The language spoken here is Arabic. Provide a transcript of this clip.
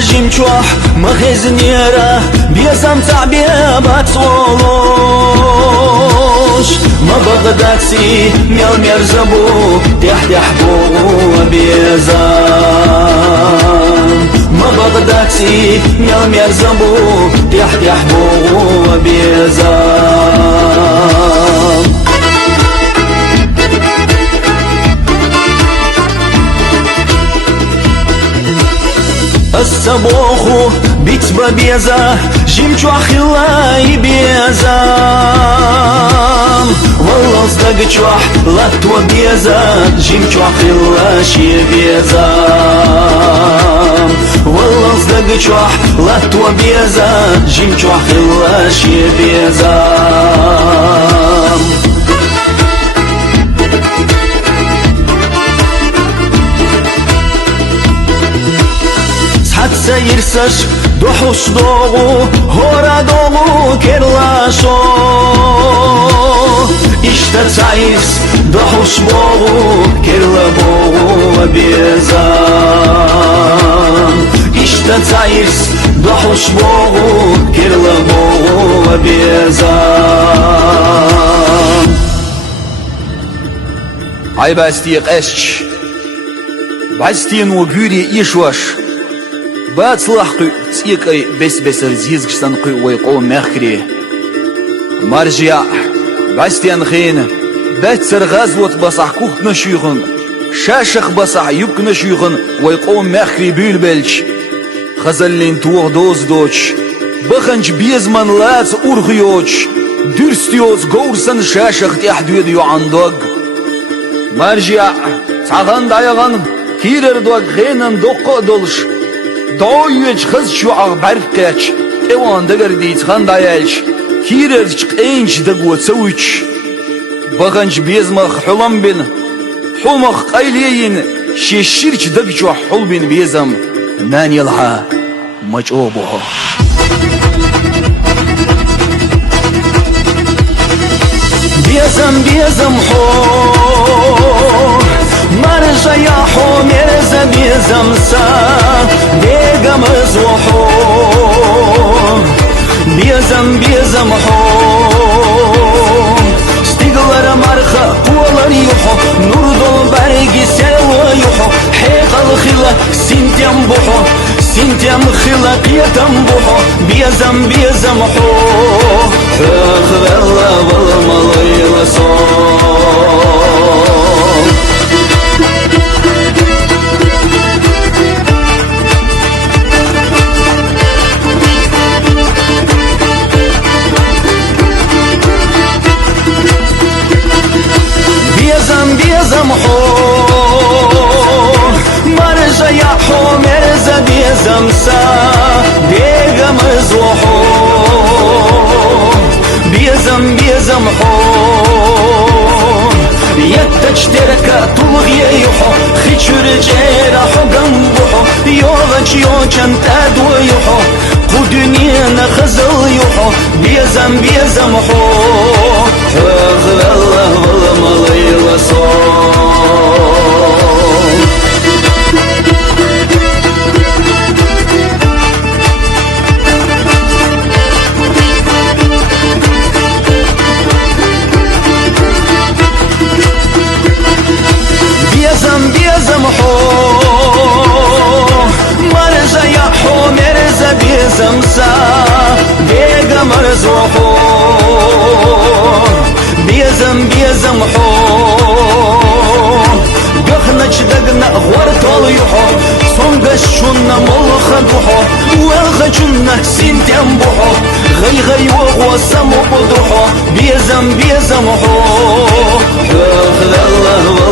جيم شوح مخزنيرة بيزم تعبية باتولوش ما بغداتي ميل ميرزبو تحتحبو بيزم ما بغداتي ميل ميرزبو تحتحبو بيزم السبوخو بيتبا بيزا جيمشو أخلاي بيزام والله صدق جوح لاتوا بيزا جيمشو أخلاشي بيزام والله صدق جوح لاتوا بيزا جيمشو أخلاشي بيزام سير سش دوحوش دوغو هورا دوغو كرلاشو اشتا تعيس دوحوش بوغو كرلا بوغو بيزام اشتا تعيس دوحوش بوغو كرلا بوغو بيزام هاي باستيق اشش باستين وغوري يشوش باتلحقي تيقي بس رزيزكشتن قي ويقوم مخري مرجع باستيان خين باتسر غزوت بصح كوخت نشيخن شاشخ بصح يبك نشيخن ويقوم مخري بيلبلش خزلين توغ دوز دوش بخنج بيزمن لاتس أورغيوش درستيوز غورسن شاشخ تحدود يو عندوغ مرجع تاغن دايغن كيرر دوغ خينن دوق دولش دويج خز شو عبركش ايوان دگر ديت خان دايلش كيرج قينش دغو تسويش بغنج بيزمخ حلم بن حلمخ قيلين شيشيرش دغجو حلبن بيزم نان يلها مجوبه بيزم حو مرجع يا حو مرزا بيزم سا بيغم زوحو بيزم حو ستيغلر مرخا قولر يحو نور دول برگي سلو يحو حيق الخلا سنتيم بحو سنتيم خلا قيتم بحو بيزم حو اخذ الله والمالي وصول بيزم حو مرجع يا حو مرزا بيزم سا بيغم زوحو بيزم حو يتج تركا طلغي يحو خيشر جيرا حقم بحو يوغج يوچن تدو يحو قدنيا نخزل يحو بيزم حو اخذ الله والمالي وصول بيزم حو مرجع يا حو مرزا بيزم سا بيغا مرزوحو بيزم حو بخنج دقنا غورتول يحو صنقش شنا ملخن بحو والخجنا سنتم بحو غي وغوصم بدحو بيزم حو اخذ الله